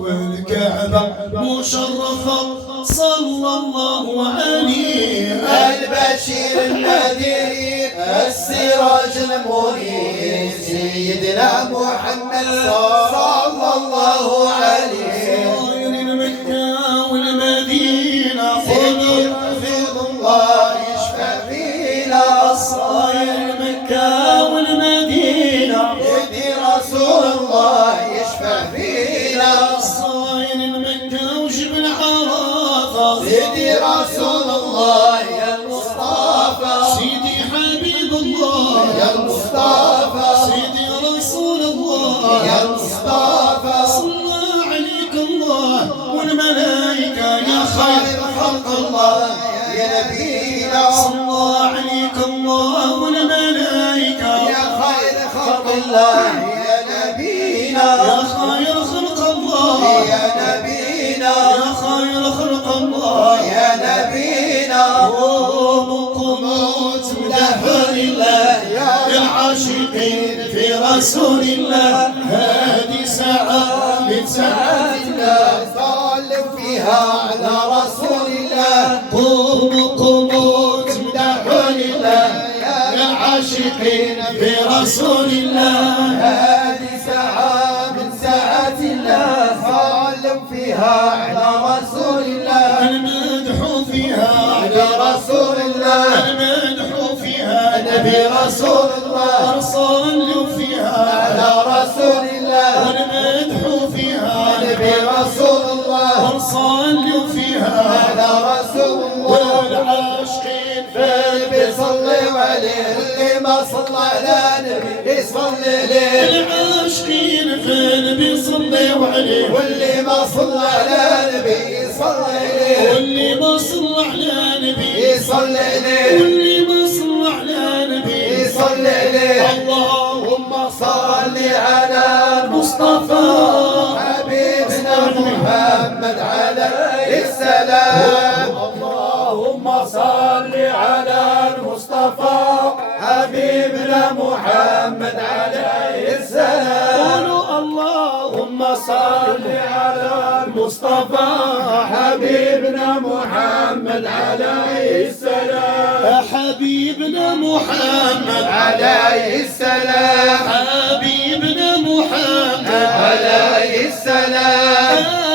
والكعبة مشرفة صلى الله عليه. البشير النذير السراج المنير سيدنا محمد صلى الله عليه. صاير مكة والمدينة فضل الله يشفع فينا. صاير مكة والمدينة سيدي رسول الله يشفع فينا. صاير مكة وجبل عرفة سيدي رسول الله يا المصطفى. سيدي حبيب الله يا المصطفى. سيدي رسول الله يا المصطفى. صلى عليك الله والملائكة يا خير خلق الله يا نبينا. صلى عليك الله والملائكة يا خير خلق الله يا نبينا. يا خير خلق الله يا نبينا. يا خير خلق الله يا نبينا. قوموا تمدحوا لله يا عاشقين في رسول الله. هذه ساعة من ساعاتنا صلوا فيها على رسول الله. قوموا تمدحوا لله يا عاشقين في رسول الله. هذه ساعة من ساعات الله. صلوا فيها على رسول الله. المدح فيها على رسول الله. المدح فيها نبي رسول الله. صلوا فيها على رسول الله. والمدح فيها نبي رسول الله. صلوا فيها على رسول الله. والعاشقين بيصلي عليه. اللي ما صلى على نبي يصلي عليه. العاشقين فين بيصلوا عليه. واللي ما صلى على نبي يصلي عليه. واللي ما صلى على نبي يصلي عليه. واللي ما صلى على نبي يصلي عليه. اللهم صل على المصطفى حبيبنا محمد عليه السلام. اللهم صل على المصطفى حبيبنا محمد عليه السلام. قولوا اللهم صل على المصطفى حبيبنا محمد عليه السلام. حبيبنا محمد عليه السلام. حبيبنا محمد عليه السلام.